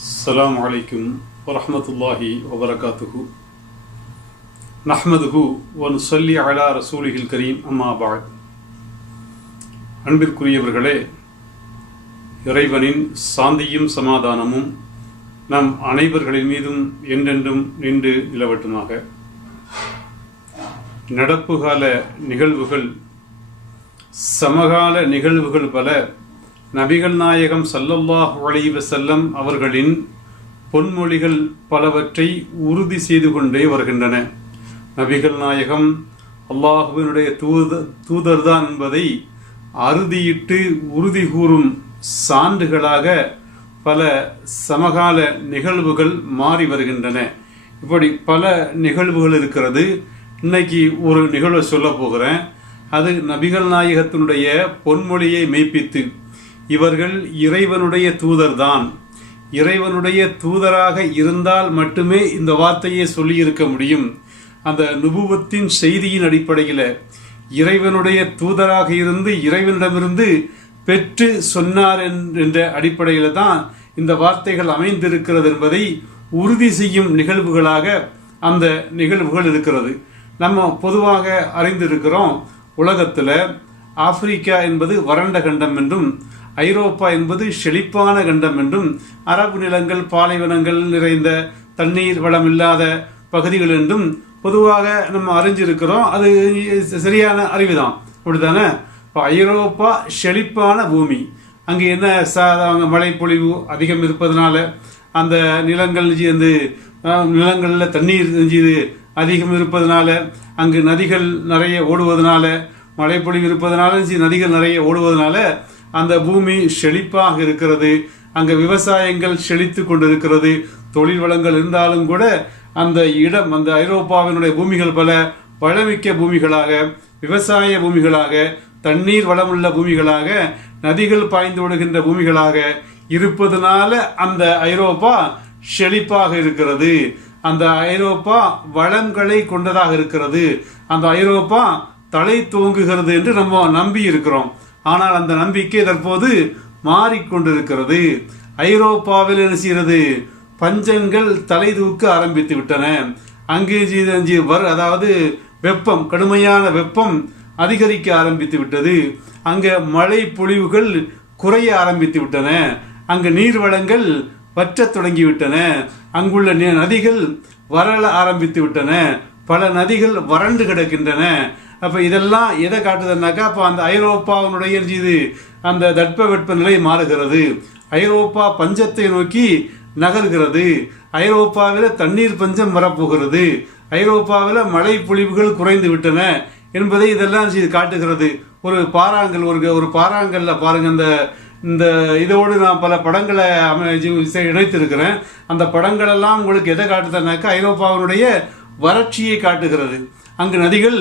السلام عليكم ورحمة الله وبركاته نحمده ونصلي على رسوله الكريم أما بعد அன்பிற்குரியவர்களே இறைவனின் சாந்தியும் சமாதானமும் நம் அனைவர்களின் மீதும் என்றென்றும் நின்று நிலவட்டுமாக நடப்பு கால நிகழ்வுகள் சமகால நிகழ்வுகள் பல நபிகள் நாயகம் சல்லல்லாஹு அலைஹி செல்லம் அவர்களின் பொன்மொழிகள் பலவற்றை உறுதி செய்து கொண்டே வருகின்றன. நபிகள் நாயகம் அல்லாஹுவினுடைய தூத தூதர்தான் என்பதை அறுதியிட்டு உறுதி கூறும் சான்றுகளாக பல சமகால நிகழ்வுகள் மாறி வருகின்றன. இப்படி பல நிகழ்வுகள் இருக்கிறது. இன்னைக்கு ஒரு நிகழ்வை சொல்ல போகிறேன். அது நபிகள் நாயகத்தினுடைய பொன்மொழியை மெய்ப்பித்து இவர்கள் இறைவனுடைய தூதர்தான். இறைவனுடைய தூதராக இருந்தால் மட்டுமே இந்த வார்த்தையை சொல்லியிருக்க முடியும். அந்த நுபுவத்தின் செய்தியின் அடிப்படையில் இறைவனுடைய தூதராக இருந்து இறைவனிடமிருந்து பெற்று சொன்னார் என்ற அடிப்படையில் தான் இந்த வார்த்தைகள் அமைந்திருக்கிறது என்பதை உறுதி செய்யும் நிகழ்வுகளாக அந்த நிகழ்வுகள் இருக்கிறது. நம்ம பொதுவாக அறிந்திருக்கிறோம் உலகத்தில் ஆப்பிரிக்கா என்பது வறண்ட கண்டம் என்றும் ஐரோப்பா என்பது செழிப்பான கண்டம் என்றும் அரபு நிலங்கள் பாலைவனங்கள் நிறைந்த தண்ணீர் வளம் இல்லாத பகுதிகள் என்றும் பொதுவாக நம்ம அறிஞ்சிருக்கிறோம். அது சரியான அறிவுதான். அப்படித்தானே? இப்போ ஐரோப்பா செழிப்பான பூமி. அங்கே என்ன அங்கே மழைப்பொழிவு அதிகம் இருப்பதனால அந்த நிலங்கள் வந்து நிலங்களில் தண்ணீர் இது அதிகம் இருப்பதனால அங்கு நதிகள் நிறைய ஓடுவதனால மழைப்பொழிவு இருப்பதனால நதிகள் நிறைய ஓடுவதனால அந்த பூமி செழிப்பாக இருக்கிறது. அங்கே விவசாயங்கள் செழித்து கொண்டிருக்கிறது. தொழில் வளங்கள் இருந்தாலும் கூட அந்த இடம் அந்த ஐரோப்பாவினுடைய பூமிகள் பல வளமிக்க பூமிகளாக விவசாய பூமிகளாக தண்ணீர் வளமுள்ள பூமிகளாக நதிகள் பாய்ந்து விடுகின்ற பூமிகளாக இருப்பதனால அந்த ஐரோப்பா செழிப்பாக இருக்கிறது. அந்த ஐரோப்பா வளங்களை கொண்டதாக இருக்கிறது. அந்த ஐரோப்பா தலை தோங்குகிறது என்று நம்ம நம்பி இருக்கிறோம். ஆனால் அந்த நம்பிக்கை தற்போது மாறிக்கொண்டிருக்கிறது. ஐரோப்பாவில் என்ன செய்கிறது? பஞ்சங்கள் தலை தூக்க ஆரம்பித்து விட்டன. அங்கே வர் அதாவது வெப்பம் கடுமையான வெப்பம் அதிகரிக்க ஆரம்பித்து விட்டது. அங்கே மழை பொழிவுகள் குறைய ஆரம்பித்து விட்டன. அங்கு நீர் வளங்கள் வற்றத் தொடங்கிவிட்டன அங்குள்ள நதிகள் வறள ஆரம்பித்து விட்டன. பல நதிகள் வறண்டு கிடக்கின்றன. அப்போ இதெல்லாம் எதை காட்டுதுன்னாக்கா அப்போ அந்த ஐரோப்பாவினுடைய இது அந்த தட்ப வெப்பநிலை மாறுகிறது. ஐரோப்பா பஞ்சத்தை நோக்கி நகர்கிறது. ஐரோப்பாவில் தண்ணீர் பஞ்சம் வரப்போகிறது. ஐரோப்பாவில் மழை பொழிவுகள் குறைந்து விட்டன என்பதை இதெல்லாம் இது காட்டுகிறது. ஒரு பாறாங்கல் ஒரு ஒரு பாறாங்கல்ல பாருங்க அந்த இந்த இதோடு நான் பல படங்களை இணைத்திருக்கிறேன். அந்த படங்களெல்லாம் உங்களுக்கு எதை காட்டுதுனாக்கா ஐரோப்பாவினுடைய வறட்சியை காட்டுகிறது. அங்கு நதிகள்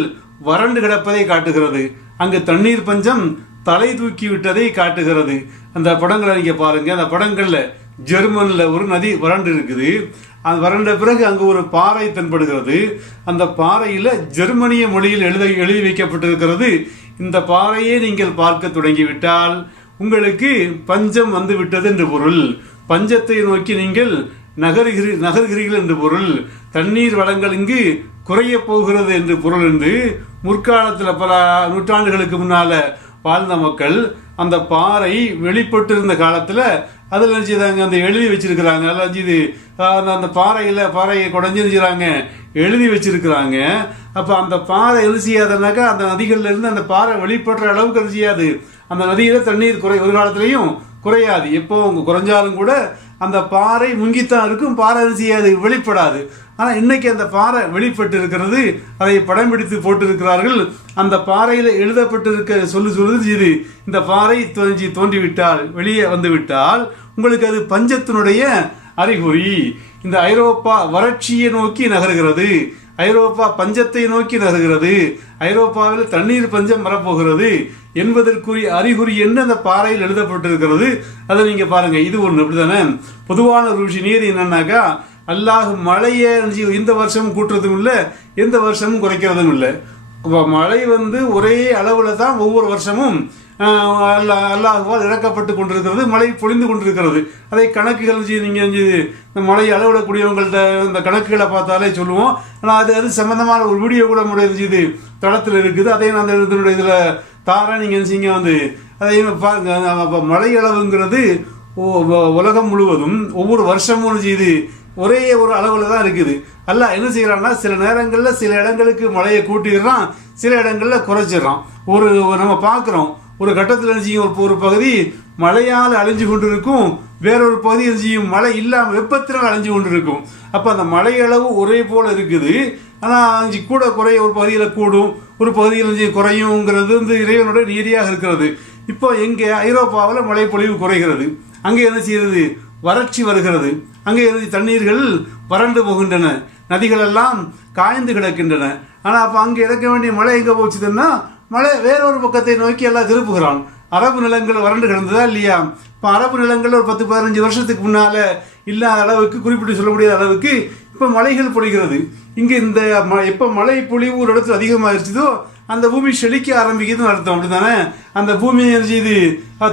வறண்டு கிடப்பதை காட்டுகிறது. அங்கு தண்ணீர் பஞ்சம் தலை தூக்கி விட்டதை காட்டுகிறது. அந்த படங்களை நீங்கள் பாருங்கள் அந்த படங்களில் ஜெர்மனில் ஒரு நதி வறண்டு இருக்குது. அது வறண்ட பிறகு அங்கு ஒரு பாறை தென்படுகிறது. அந்த பாறையில் ஜெர்மனிய மொழியில் எழுத எழுதி வைக்கப்பட்டிருக்கிறது. இந்த பாறையை நீங்கள் பார்க்க தொடங்கிவிட்டால் உங்களுக்கு பஞ்சம் வந்து விட்டது என்று பொருள். பஞ்சத்தை நோக்கி நீங்கள் நகருகிறீ நகர்கிறீர்கள் என்று பொருள். தண்ணீர் வளங்கள் இங்கு குறைய போகிறது என்று பொருள் என்று முற்காலத்தில் பல நூற்றாண்டுகளுக்கு முன்னால் வாழ்ந்த மக்கள் அந்த பாறை வெளிப்பட்டிருந்த காலத்தில் அதில் நினச்சிதாங்க அந்த எழுதி வச்சிருக்கிறாங்க. அதில் இது அந்த பாறையில் பாறையை குடஞ்சி எழுதி வச்சிருக்கிறாங்க. அப்போ அந்த பாறை எழுதி செய்யாதனாக்கா அந்த நதிகள்லேருந்து அந்த பாறை வெளிப்படுற அளவுக்கு அது செய்யாது? அந்த நதியில் தண்ணீர் குறை ஒரு காலத்துலேயும் குறையாது. எப்போ குறைஞ்சாலும் கூட அந்த பாறை முங்கித்தான் இருக்கும் பாறை செய்யாது வெளிப்படாது. ஆனால் இன்னைக்கு அந்த பாறை வெளிப்பட்டு இருக்கிறது அதை படம் பிடித்து போட்டிருக்கிறார்கள். அந்த பாறையில் எழுதப்பட்டிருக்க சொல்லு சொல்லுது இது இந்த பாறை தோன்றி தோன்றிவிட்டால் வெளியே வந்துவிட்டால் உங்களுக்கு அது பஞ்சத்தினுடைய அறிகுறி. இந்த ஐரோப்பா வறட்சியை நோக்கி நகர்கிறது. ஐரோப்பா பஞ்சத்தை நோக்கி நகர்கிறது. ஐரோப்பாவில் தண்ணீர் பஞ்சம் வரப்போகிறது. என்பதற்குரிய அறிகுறி என்ன அந்த பாறையில் எழுதப்பட்டிருக்கிறது அதை நீங்க பாருங்க. இது ஒன்று அப்படிதானே? பொதுவான ஒரு விஷயம். நீதி என்னன்னாக்கா அல்லாஹ் மழையை இந்த வருஷமும் கூட்டுறதும் இல்லை எந்த வருஷமும் குறைக்கிறதும் இல்லை. மழை வந்து ஒரே அளவில் தான் ஒவ்வொரு வருஷமும் அல்லா அல்லாஹ் அல்லாஹுவால் இறக்கப்பட்டு கொண்டிருக்கிறது மழை பொழிந்து கொண்டிருக்கிறது. அதை கணக்குகள் நீங்கள் இந்த மழை அளவிடக்கூடியவங்கள்ட்ட இந்த கணக்குகளை பார்த்தாலே சொல்லுவோம். ஆனால் அது அது சம்மந்தமான ஒரு வீடியோ கூட நம்முடைய இது தளத்தில் இருக்குது. அதையும் அந்த இதனுடைய இதில் தாரா நீங்கள் செய்யுங்க? வந்து அதே பாருங்க அப்போ மழை அளவுங்கிறது உலகம் முழுவதும் ஒவ்வொரு வருஷமும் செய்து ஒரே ஒரு அளவில் தான் இருக்குது. அல்ல என்ன செய்கிறான்னா சில நேரங்களில் சில இடங்களுக்கு மழையை கூட்டிடுறான் சில இடங்களில் குறைச்சிடுறான். ஒரு நம்ம பார்க்குறோம் ஒரு கட்டத்தில் என்ன செய்யும்? ஒரு ஒரு பகுதி மழையால் அழிஞ்சு கொண்டு இருக்கும் வேறொரு பகுதி என்ன செய்யும்? மழை இல்லாமல் வெப்பத்தினால் அழிஞ்சு கொண்டு இருக்கும் அப்போ அந்த மழை அளவு ஒரே போல் இருக்குது. ஆனால் அஞ்சு கூட குறைய ஒரு பகுதியில் கூடும். ஒரு பகுதியில் அஞ்சு குறையுங்கிறது வந்து இறைவனோட நீதியாக இருக்கிறது. இப்போ எங்கே ஐரோப்பாவில் மழை பொழிவு குறைகிறது. அங்கே என்ன செய்கிறது? வறட்சி வருகிறது. அங்கே இருந்து தண்ணீர்கள் வறண்டு போகின்றன. நதிகள் எல்லாம் காய்ந்து கிடக்கின்றன. ஆனால் அப்போ அங்கே இறக்க வேண்டிய மழை எங்கே போச்சுதுன்னா மழை வேறொரு பக்கத்தை நோக்கி எல்லாம் திருப்புகிறான். அரபு நிலங்கள் வறண்டு கிடந்ததா இல்லையா? இப்போ அரபு நிலங்கள் ஒரு பத்து பதினஞ்சு வருஷத்துக்கு முன்னால் இல்லாத அளவுக்கு குறிப்பிட்டு சொல்ல முடியாத அளவுக்கு இப்போ மழைகள் பொழிகிறது. இங்கே இந்த ம- எப்போ மழை பொழிவு ஒரு இடத்துல அதிகமாகிடுச்சதோ அந்த பூமி செழிக்க ஆரம்பிக்குதுன்னு அர்த்தம் அப்படிதானே அந்த பூமி என்ன செய்யுது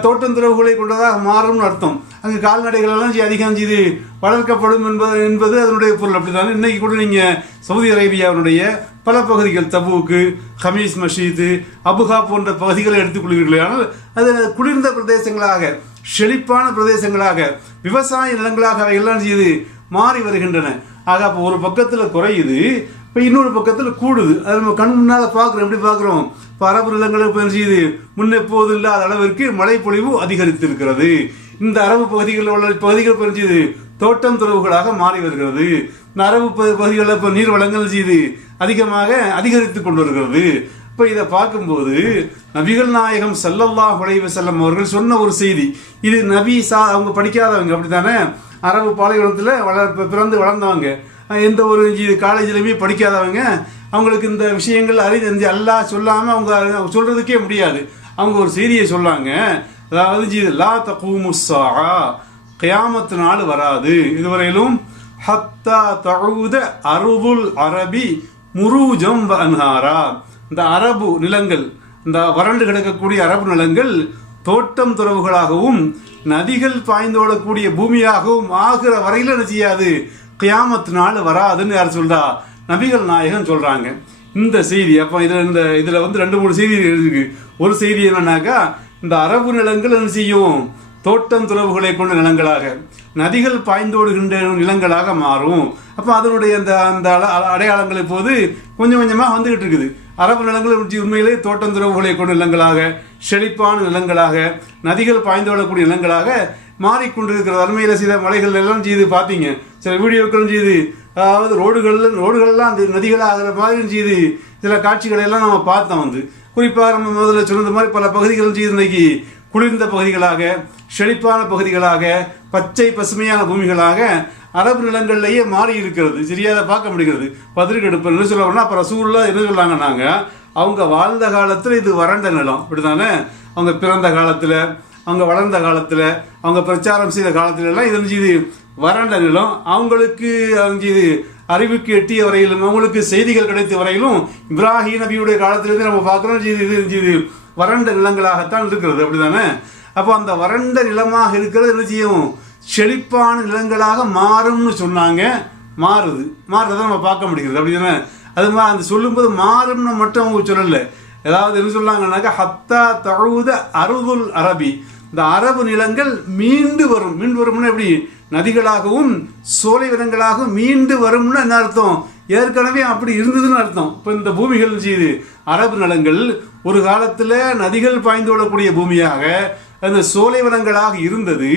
தோட்டம் துறவுகளை கொண்டதாக மாறும்னு அர்த்தம். அங்கே கால்நடைகள் எல்லாம் செய்ய அதிகம் செய்து வளர்க்கப்படும் என்பது என்பது அதனுடைய பொருள் அப்படிதானே இன்றைக்கி கூட நீங்கள் சவுதி அரேபியாவினுடைய பல பகுதிகள் தபூக்கு ஹமீஸ் மஷீது அபுகா போன்ற பகுதிகளை எடுத்துக்கொள்கிறீர்கள் ஆனால் அது குளிர்ந்த பிரதேசங்களாக செழிப்பான பிரதேசங்களாக விவசாய நிலங்களாக எல்லாம் செய்து மாறி வருகின்றன. ஆக அப்போ ஒரு பக்கத்தில் குறையுது இப்போ இன்னொரு பக்கத்தில் கூடுது. அது நம்ம கண் முன்னால் பார்க்குறோம் எப்படி பார்க்குறோம் இப்போ அரபு நிலங்களை இப்போ செய்யுது? முன்னெப்போது இல்லாத அளவிற்கு மழைப்பொழிவு அதிகரித்திருக்கிறது. இந்த அரபு பகுதிகளில் உள்ள பகுதிகள் பெருஞ்சுது தோட்டம் துறவுகளாக மாறி வருகிறது. இந்த அரபு பகு- பகுதிகளில் இப்போ நீர் வளங்கள் செய்து அதிகமாக அதிகரித்து கொண்டு வருகிறது. இப்போ இதை பார்க்கும்போது நபிகள் நாயகம் ஸல்லல்லாஹு அலைஹி செல்லம் அவர்கள் சொன்ன ஒரு செய்தி. இது நபி சா அவங்க படிக்காதவங்க அப்படித்தானே? அரபு பாலைவனத்தில் வள பிறந்து வளர்ந்தவங்க. எந்த ஒரு இது படிக்காதவங்க அவங்களுக்கு இந்த விஷயங்கள் அறிந்து எல்லாம் சொல்லாமல் அவங்க சொல்கிறதுக்கே முடியாது. அவங்க ஒரு செய்தியை சொல்லாங்க. அதாவது ஜி- லா தகுமுசா கயாமத்து கியாமத்து நாள் வராது. இதுவரையிலும் ஹத்தா தகுத அருபுல் அரபி முருஜம் அன்ஹாரா. இந்த அரபு நிலங்கள் இந்த வறண்டு கிடக்கக்கூடிய அரபு நிலங்கள் தோட்டம் துறவுகளாகவும் நதிகள் பாய்ந்தோடக்கூடிய பூமியாகவும் ஆகிற வரையில் என்ன செய்யாது? கியாமத்து நாள் வராதுன்னு யார் சொல்றா? நபிகள் நாயகம் சொல்றாங்க. இந்த செய்தி அப்போ இதில் இந்த இதில் வந்து ரெண்டு மூணு செய்தி இருக்குது ஒரு செய்தி என்னன்னாக்கா இந்த அரபு நிலங்கள் என்ன செய்யும்? தோட்டம் துறவுகளை கொண்ட நிலங்களாக நதிகள் பாய்ந்தோடுகின்ற நிலங்களாக மாறும். அப்போ அதனுடைய அந்த அந்த அல- அல- அடையாளங்கள் இப்போது கொஞ்சம் கொஞ்சமாக வந்துகிட்டு இருக்குது. அரபு நிலங்கள் உச்சி- உண்மையிலே தோட்டம் துறவுகளை கொண்ட நிலங்களாக செழிப்பான நிலங்களாக நதிகள் பாய்ந்தோடக்கூடிய நிலங்களாக மாறிக்கொண்டிருக்கிறது. அருமையில் சில மலைகள் எல்லாம் செய்து பார்த்தீங்க. சில வீடியோக்களும் செய்து அதாவது ரோடுகளில் ரோடுகள்லாம் அந்த நதிகளாகிற மாதிரி செய்து சில காட்சிகளை எல்லாம் நம்ம பார்த்தோம் வந்து. குறிப்பாக நம்ம முதல்ல சொன்னது மாதிரி பல பகுதிகளும் செய்து இன்னைக்கு குளிர்ந்த பகுதிகளாக செழிப்பான பகுதிகளாக பச்சை பசுமையான பூமிகளாக அரபு நிலங்கள்லேயே மாறி இருக்கிறது சரியாக பார்க்க முடிகிறது. பதிலுக்கெடுப்பு என்ன சொல்லுவாங்கன்னா அப்புறம் சூழலாக என்ன சொல்லாங்கன்னாங்க அவங்க வாழ்ந்த காலத்தில் இது வறண்ட நிலம். இப்படிதானே அவங்க பிறந்த காலத்தில் அவங்க வளர்ந்த காலத்தில் அவங்க பிரச்சாரம் செய்த காலத்திலெல்லாம் இது இது வறண்ட நிலம். அவங்களுக்கு அவங்க இது அறிவுக்கு எட்டிய வரையிலும் அவங்களுக்கு செய்திகள் கிடைத்த வரையிலும் இப்ராஹிம் நபியுடைய காலத்திலிருந்து நம்ம பார்க்குறோம் இது இது இது வறண்ட நிலங்களாகத்தான் இருக்கிறது. அப்படிதானே? அப்போ அந்த வறண்ட நிலமாக இருக்கிறது என்ன செய்யும்? செழிப்பான நிலங்களாக மாறும்னு சொன்னாங்க. மாறுது. மாறுறதை நம்ம பார்க்க முடிகிறது. அப்படிதானே? அது மாதிரி அந்த சொல்லும்போது மாறும்னு மட்டும் அவங்க சொல்லலை. ஏதாவது என்ன சொன்னாங்கன்னாக்கா ஹத்தா தழுவுத அருதுல் அரபி. இந்த அரபு நிலங்கள் மீண்டு வரும். மீண்டு வரும்னா எப்படி? நதிகளாகவும் சோலை விதங்களாகவும் மீண்டு வரும்னு என்ன அர்த்தம்? ஏற்கனவே அப்படி இருந்ததுன்னு அர்த்தம். இப்போ இந்த பூமிகள் செய்து அரபு நிலங்கள் ஒரு காலத்தில் நதிகள் பாய்ந்து விடக்கூடிய பூமியாக அந்த சோலை வனங்களாக இருந்தது.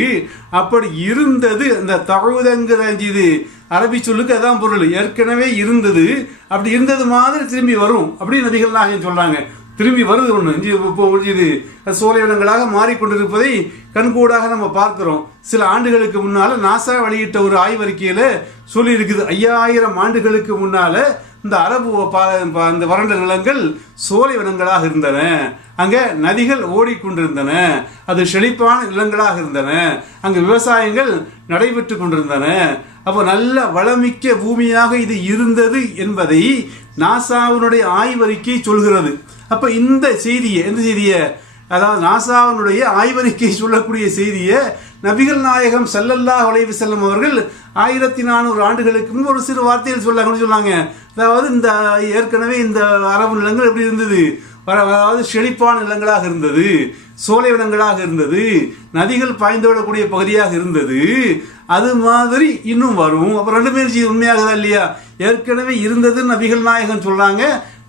அப்படி இருந்தது அந்த தழுவதங்கிற இது அரபி சொல்லுக்கு அதான் பொருள். ஏற்கனவே இருந்தது. அப்படி இருந்தது மாதிரி திரும்பி வரும். அப்படின்னு நதிகள்லாம் சொல்கிறாங்க திரும்பி வருது ஒன்று இஞ்சி இப்போ இது சோலை மாறிக்கொண்டிருப்பதை கண்கூடாக நம்ம பார்க்கிறோம். சில ஆண்டுகளுக்கு முன்னால் நாசா வெளியிட்ட ஒரு ஆய்வறிக்கையில் சொல்லி இருக்குது ஐயாயிரம் ஆண்டுகளுக்கு முன்னால் இந்த அரபு பா- அந்த வறண்ட நிலங்கள் சோலை வனங்களாக இருந்தன. அங்கே நதிகள் ஓடிக்கொண்டிருந்தன. அது செழிப்பான நிலங்களாக இருந்தன. அங்கே விவசாயங்கள் நடைபெற்று கொண்டிருந்தன. அப்போ நல்ல வளமிக்க பூமியாக இது இருந்தது என்பதை நாசாவினுடைய ஆய்வறிக்கை சொல்கிறது. அப்போ இந்த செய்தியை எந்த செய்தியை? அதாவது நாசாவினுடைய ஆய்வறிக்கை சொல்லக்கூடிய செய்தியை நபிகள் நாயகம் ஸல்லல்லாஹு அலைஹி செல்லும் அவர்கள் ஆயிரத்தி நானூறு ஆண்டுகளுக்கு முன் ஒரு சிறு வார்த்தையில் சொல்லாங்கன்னு சொன்னாங்க. அதாவது இந்த ஏற்கனவே இந்த அரபு நிலங்கள் எப்படி இருந்தது? அதாவது செழிப்பான நிலங்களாக இருந்தது சோலை வனங்களாக இருந்தது நதிகள் பாய்ந்து விடக்கூடிய பகுதியாக இருந்தது. அது மாதிரி இன்னும் வரும். அப்போ ரெண்டு இது உண்மையாகுதா இல்லையா? ஏற்கனவே இருந்தது நபிகள் நாயகன் சொல்றாங்க.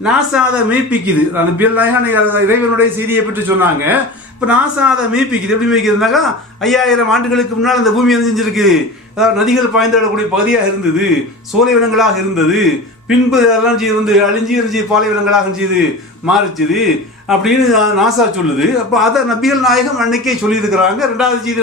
நாசா அதை மெய்ப்பிக்குது. நபிகள் நாயகம் இறைவனுடைய செய்தியை பற்றி சொன்னாங்க. இப்போ நாசா அதை மெய்ப்பிக்குது. எப்படி மெய்க்குதுனாக்கா ஐயாயிரம் ஆண்டுகளுக்கு முன்னால் அந்த பூமி என்ன செஞ்சிருக்கு அதாவது நதிகள் பாய்ந்தாடக்கூடிய பகுதியாக இருந்தது. சோலைவனங்களாக இருந்தது. பின்பு அதெல்லாம் செய்து வந்து அழிஞ்சி எரிஞ்சி பாலைவனங்களாக செய்து மாறிச்சுது அப்படின்னு நாசா சொல்லுது. அப்போ அதை நபிகள் நாயகம் அன்னைக்கே சொல்லியிருக்கிறாங்க. ரெண்டாவது செய்தி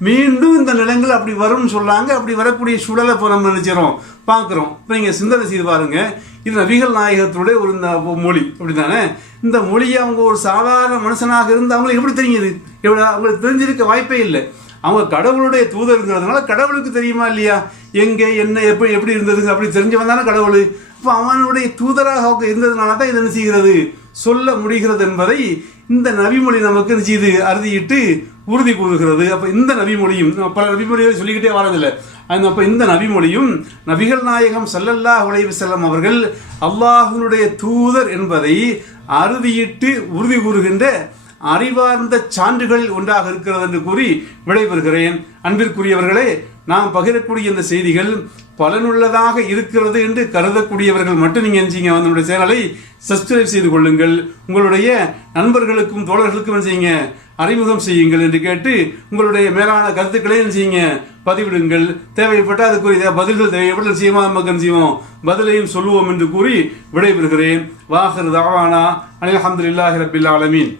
மீண்டும் இந்த நிலங்கள் அப்படி வரும்னு சொல்லாங்க அப்படி வரக்கூடிய சூழலை இப்போ நம்ம நினைச்சிடறோம் பார்க்குறோம் இப்போ நீங்கள் சிந்தனை செய்து பாருங்க. இது நபிகள் நாயகத்தினுடைய ஒரு இந்த மொழி. அப்படிதானே இந்த மொழியை அவங்க ஒரு சாதாரண மனுஷனாக இருந்து அவங்களுக்கு எப்படி தெரியுது? எவ்வளோ அவங்களுக்கு தெரிஞ்சிருக்க வாய்ப்பே இல்லை. அவங்க கடவுளுடைய தூதருங்கிறதுனால கடவுளுக்கு தெரியுமா இல்லையா? எங்கே என்ன எப்படி எப்படி இருந்ததுங்க? அப்படி தெரிஞ்சவன் தானே கடவுள். இப்போ அவனுடைய தூதராக அவங்க இருந்ததுனால தான் இது என்ன செய்கிறது? சொல்ல முடிகிறது என்பதை இந்த நபிமொழி நமக்கு செய்து அறுதியிட்டு உறுதி கூறுகிறது. அப்போ இந்த நபிமொழியும் பல நபிமொழிகளை சொல்லிக்கிட்டே வரதில்லை அந்த அப்போ இந்த நபிமொழியும் நபிகள் நாயகம் சல்லல்லா உலைவு செல்லம் அவர்கள் அல்லாஹனுடைய தூதர் என்பதை அறுதியிட்டு உறுதி கூறுகின்ற அறிவார்ந்த சான்றுகளில் ஒன்றாக இருக்கிறது என்று கூறி விடைபெறுகிறேன். அன்பிற்குரியவர்களே நாம் பகிரக்கூடிய இந்த செய்திகள் பலனுள்ளதாக இருக்கிறது என்று கருதக்கூடியவர்கள் மட்டும் நீங்கள் நினைச்சீங்க. நம்முடைய சேனலை சப்ஸ்கிரைப் செய்து கொள்ளுங்கள். உங்களுடைய நண்பர்களுக்கும் தோழர்களுக்கும் என்ன செய்யுங்க? அறிமுகம் செய்யுங்கள் என்று கேட்டு உங்களுடைய மேலான கருத்துக்களை என்ன செய்யுங்க? பதிவிடுங்கள். தேவைப்பட்ட அதுக்குரிய பதில்கள் தேவைப்பட்ட நிச்சயமா நமக்கு செய்வோம்? பதிலையும் சொல்லுவோம் என்று கூறி விடைபெறுகிறேன். வாஹர் தாவானா அனில் அஹமதுல்லாஹி ரபில் ஆலமீன்.